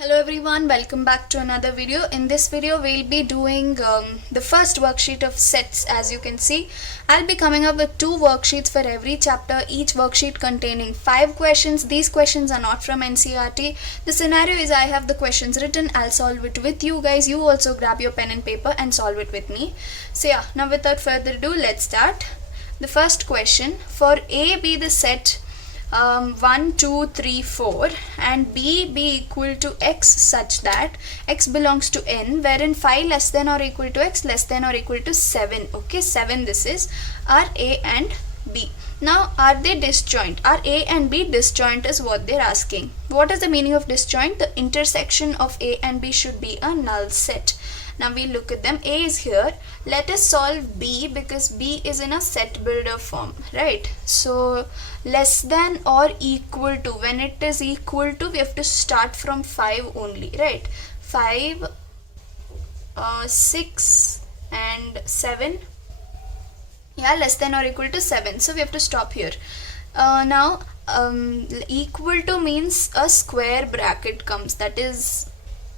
Hello everyone, welcome back to another video. In this video we'll be doing the first worksheet of sets. As you can see, I'll be coming up with 2 worksheets for every chapter, each worksheet containing 5 questions. These questions are not from NCERT. The scenario is I have the questions written, I'll solve it with you guys. You also grab your pen and paper and solve it with me. So yeah, now without further ado, let's start. The first question, for A be the set 1, 2, 3, 4 and B be equal to x such that x belongs to n, wherein 5 less than or equal to x less than or equal to 7. Okay, 7 this is, are A and B. Now, are they disjoint? Are A and B disjoint is what they're asking. What is the meaning of disjoint? The intersection of A and B should be a null set. Now we look at them. A is here. Let us solve B because B is in a set builder form, right? So less than or equal to, when it is equal to, we have to start from 5 only, right? 5, 6 and 7. Yeah, less than or equal to 7. So we have to stop here. Now equal to means a square bracket comes, that is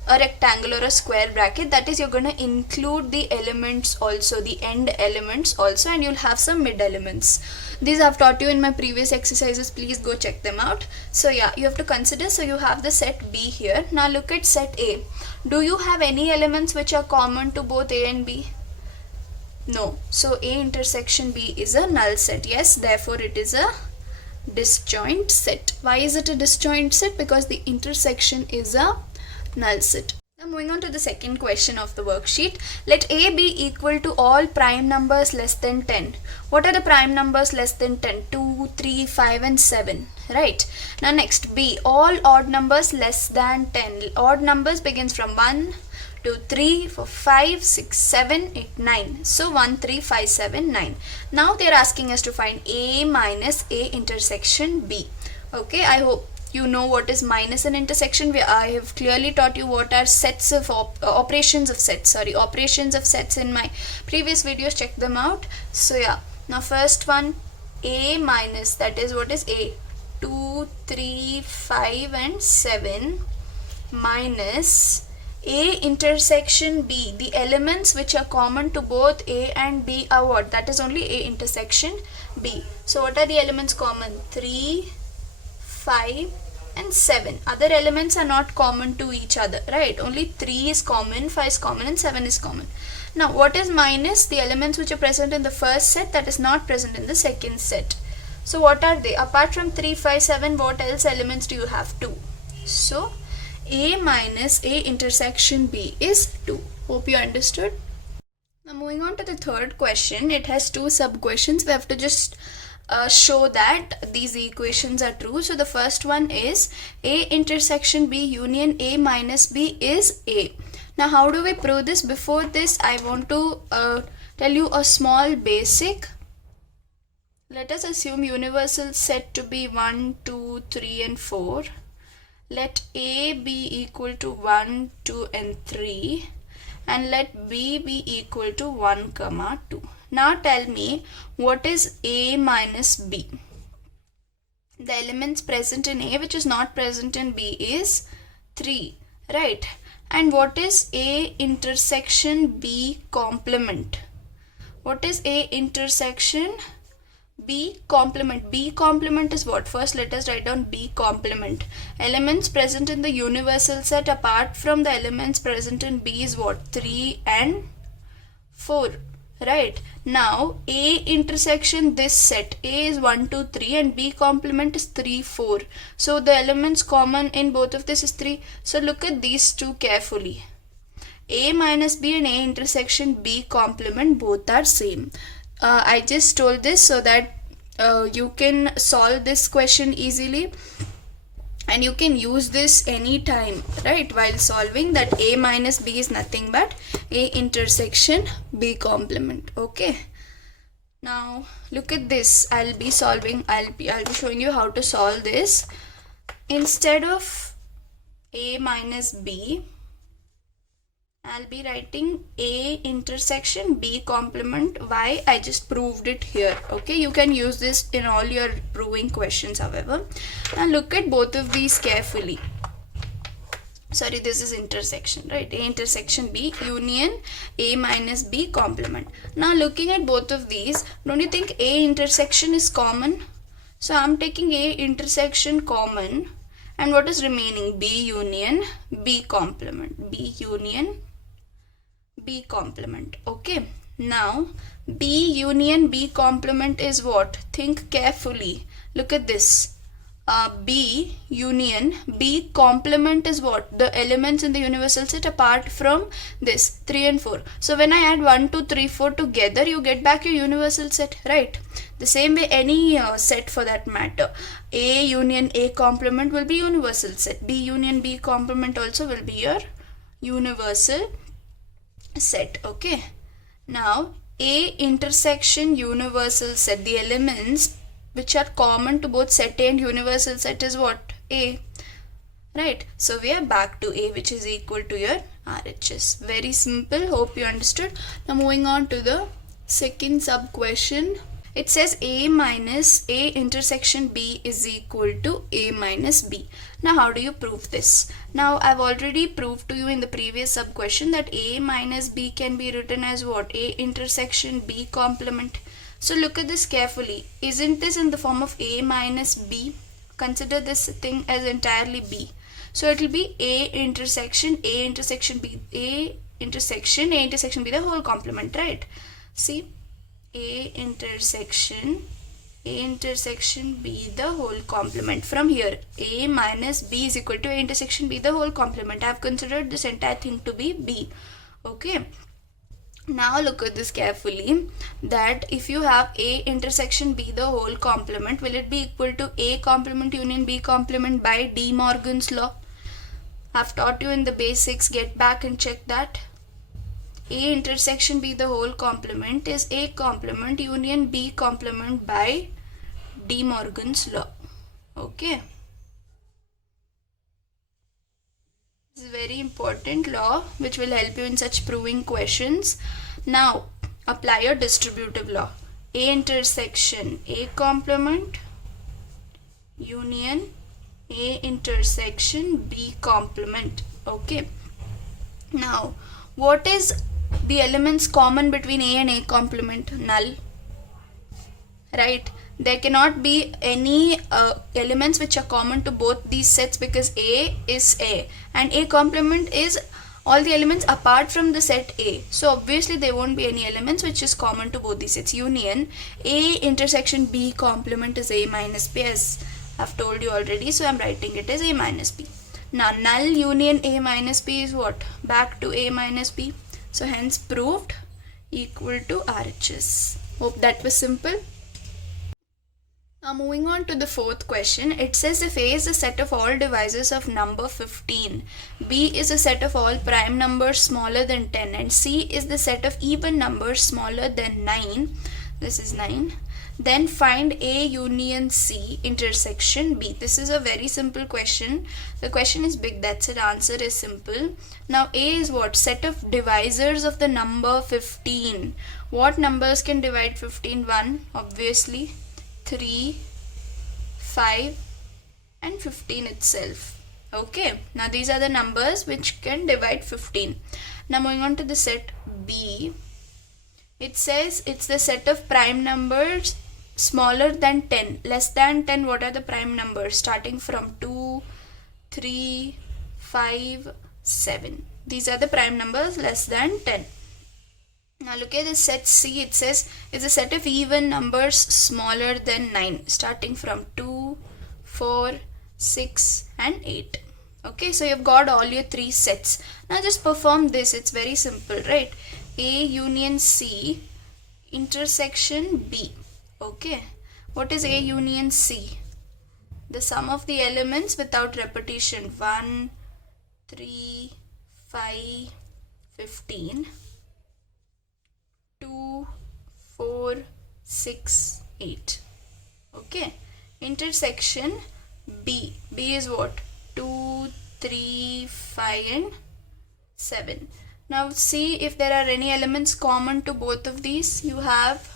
a rectangle or a square bracket, that is you're going to include the elements also, the end elements also, and you'll have some mid elements. These I've taught you in my previous exercises, please go check them out. So yeah, you have to consider. So you have the set B here. Now look at set A. Do you have any elements which are common to both A and B? No. So A intersection B is a null set. Yes, therefore it is a disjoint set. Why is it a disjoint set? Because the intersection is a null set. Now moving on to the second question of the worksheet. Let A be equal to all prime numbers less than 10. What are the prime numbers less than 10? 2, 3, 5 and 7. Right. Now next, B. All odd numbers less than 10. Odd numbers begins from 1, 2, 3, 4, 5, 6, 7, 8, 9. So 1, 3, 5, 7, 9. Now they are asking us to find A minus A intersection B. Okay, I hope you know what is minus an intersection. I have clearly taught you what are sets of operations of sets in my previous videos. Check them out. So yeah, now first one, A minus, that is what is A, 2, 3, 5 and 7 minus A intersection B. The elements which are common to both A and B are what? That is only A intersection B. So what are the elements common? 3, 5 and 7. Other elements are not common to each other, right? Only 3 is common, 5 is common and 7 is common. Now what is minus? The elements which are present in the first set that is not present in the second set. So what are they? Apart from 3, 5, 7, what else elements do you have? 2. So A minus A intersection B is 2. Hope you understood. Now moving on to the third question. It has 2 sub questions. We have to just show that these equations are true. So the first one is A intersection B union A minus B is A. Now how do we prove this? Before this, I want to tell you a small basic. Let us assume universal set to be 1, 2, 3 and 4. Let A be equal to 1, 2 and 3 and let B be equal to 1, 2. Now tell me, what is A minus B? The elements present in A which is not present in B is 3, right? And what is A intersection B complement? What is A intersection B complement? B complement is what? First let us write down B complement. Elements present in the universal set apart from the elements present in B is what? 3 and 4. Right. Now A intersection this set, A is 1, 2, 3 and B complement is 3, 4. So the elements common in both of this is 3. So look at these two carefully. A minus B and A intersection B complement both are same. I just told this so that you can solve this question easily. And you can use this anytime, right, while solving, that A minus B is nothing but A intersection B complement. Okay. Now look at this. I'll be showing you how to solve this. Instead of A minus B, I'll be writing A intersection B complement. Why? I just proved it here. Okay, you can use this in all your proving questions, however. Now look at both of these carefully. sorry, this is intersection, right? A intersection B union A minus B complement. Now looking at both of these, don't you think A intersection is common? So I'm taking A intersection common, and what is remaining? B union B complement. B union B complement. Okay, now B union B complement is what? Think carefully. Look at this. B union B complement is what? The elements in the universal set apart from this 3 and 4. So when I add 1, 2, 3, 4 together, you get back your universal set, right? The same way any set for that matter. A union A complement will be universal set. B union B complement also will be your universal set. Okay, now A intersection universal set, the elements which are common to both set A and universal set is what? A, right? So we are back to A, which is equal to your RHS. Very simple. Hope you understood. Now moving on to the second sub question. It says A minus A intersection B is equal to A minus B. Now how do you prove this? Now I've already proved to you in the previous sub question that A minus B can be written as what? A intersection B complement. So look at this carefully. Isn't this in the form of A minus B? Consider this thing as entirely B. So it will be A intersection B, A intersection B the whole complement, right? See, A intersection B the whole complement. From here, A minus B is equal to A intersection B the whole complement. I have considered this entire thing to be B. Okay. Now look at this carefully, that if you have A intersection B the whole complement, will it be equal to A complement union B complement by De Morgan's law? I've taught you in the basics. Get back and check that. A intersection B the whole complement is A complement union B complement by De Morgan's law. Okay. This is a very important law which will help you in such proving questions. Now apply your distributive law. A intersection A complement union A intersection B complement. Okay. Now what is the elements common between A and A complement? Null, right? There cannot be any elements which are common to both these sets, because A is A and A complement is all the elements apart from the set A. So obviously there won't be any elements which is common to both these sets. Union A intersection B complement is A minus B, as I've told you already. So I'm writing it as A minus B. Now null union A minus B is what? Back to A minus B. So hence proved, equal to RHS. Hope that was simple. Now moving on to the fourth question, it says if A is a set of all divisors of number 15, B is a set of all prime numbers smaller than 10, and C is the set of even numbers smaller than 9, this is 9, then find A union C intersection B. This is a very simple question. The question is big, that's it, answer is simple. Now A is what? Set of divisors of the number 15. What numbers can divide 15? 1, obviously. 3, 5 and 15 itself. Okay, now these are the numbers which can divide 15. Now moving on to the set B, it says it's the set of prime numbers smaller than 10. Less than 10, what are the prime numbers? Starting from 2, 3, 5, 7. These are the prime numbers less than 10. Now look at the set C. It says it's a set of even numbers smaller than 9, starting from 2, 4, 6 and 8. Okay, so you've got all your 3 sets. Now just perform this. It's very simple, right? A union C intersection B. Okay, what is A union C? The sum of the elements without repetition. 1, 3, 5, 15. 2, 4, 6, 8. Okay, intersection B. B is what? 2, 3, 5 and 7. Now see if there are any elements common to both of these. You have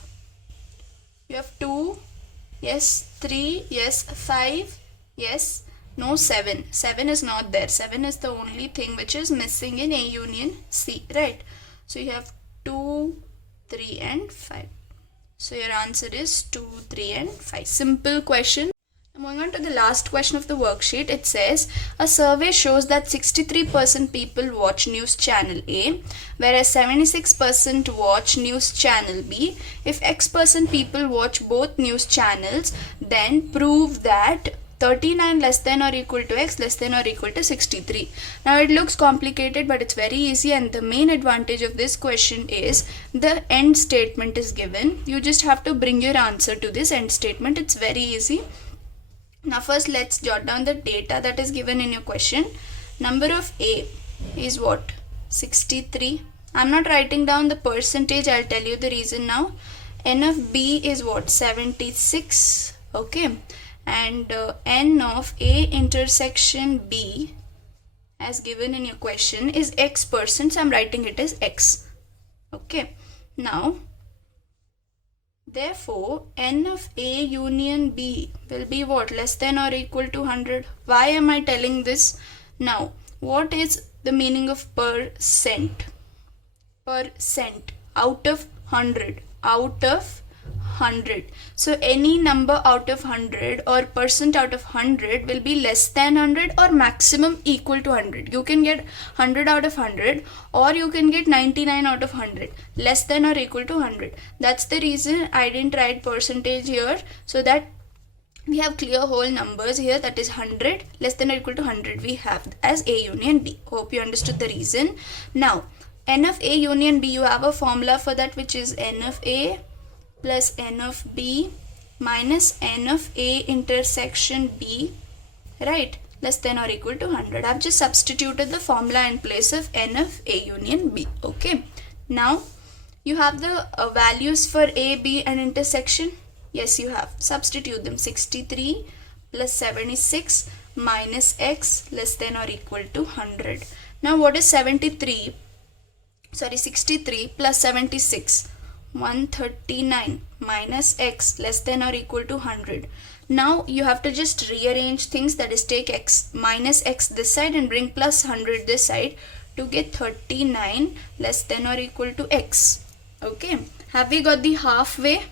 2, yes, 3, yes, 5, yes, No 7. 7 is not there. 7 is the only thing which is missing in A union C, right? So you have 2, 3 and 5. So your answer is 2, 3 and 5. Simple question. Moving on to the last question of the worksheet, it says a survey shows that 63% people watch news channel A, whereas 76% watch news channel B. If X% people watch both news channels, then prove that 39 less than or equal to X less than or equal to 63. Now it looks complicated, but it's very easy, and the main advantage of this question is the end statement is given. You just have to bring your answer to this end statement. It's very easy. Now first let's jot down the data that is given in your question. Number of A is what? 63. I'm not writing down the percentage. I'll tell you the reason now. N of B is what? 76. Okay. And N of A intersection B as given in your question is X%. So I'm writing it as X. Okay. Now therefore, N of A union B will be what? Less than or equal to 100. Why am I telling this? Now, what is the meaning of percent? Percent. Out of 100. Out of 100. So, any number out of 100 or percent out of 100 will be less than 100 or maximum equal to 100. You can get 100 out of 100 or you can get 99 out of 100. Less than or equal to 100. That's the reason I didn't write percentage here, so that we have clear whole numbers here, that is 100 less than or equal to 100 we have as A union B. Hope you understood the reason. Now, N of A union B, you have a formula for that, which is N of A plus N of B minus N of A intersection B, right, less than or equal to 100. I've just substituted the formula in place of N of A union B. Okay. Now, you have the values for A, B and intersection. Yes, you have. Substitute them. 63 plus 76 minus X less than or equal to 100. Now, what is 63 plus 76? 139 minus X less than or equal to 100. Now you have to just rearrange things, that is take X minus X this side and bring plus 100 this side to get 39 less than or equal to X. Okay, have we got the halfway?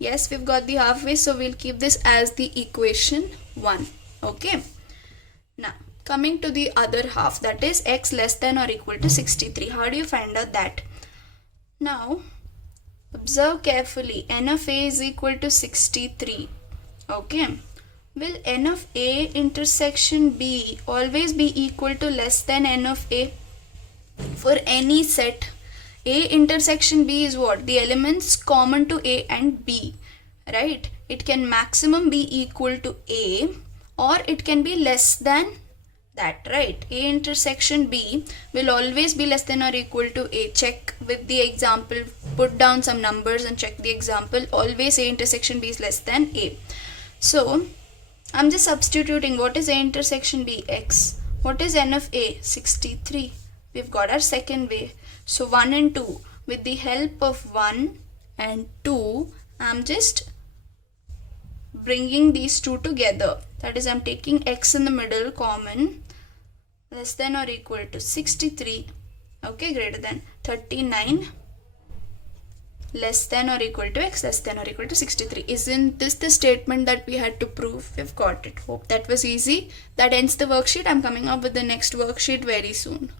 Yes, we've got the halfway, so we'll keep this as the equation 1. Okay, now coming to the other half, that is X less than or equal to 63. How do you find out that? Now observe carefully. N of A is equal to 63. Okay. Will N of A intersection B always be equal to less than N of A? For any set, A intersection B is what? The elements common to A and B, right? It can maximum be equal to A or it can be less than that, right? A intersection B will always be less than or equal to A. Check with the example, put down some numbers and check the example. Always A intersection B is less than A. So I'm just substituting. What is A intersection B? X. What is N of A? 63. We've got our second way. So 1 and 2. With the help of 1 and 2, I'm just bringing these two together. That is, I'm taking X in the middle common, less than or equal to 63, okay, greater than 39, less than or equal to X, less than or equal to 63. Isn't this the statement that we had to prove? We've got it. Hope that was easy. That ends the worksheet. I'm coming up with the next worksheet very soon.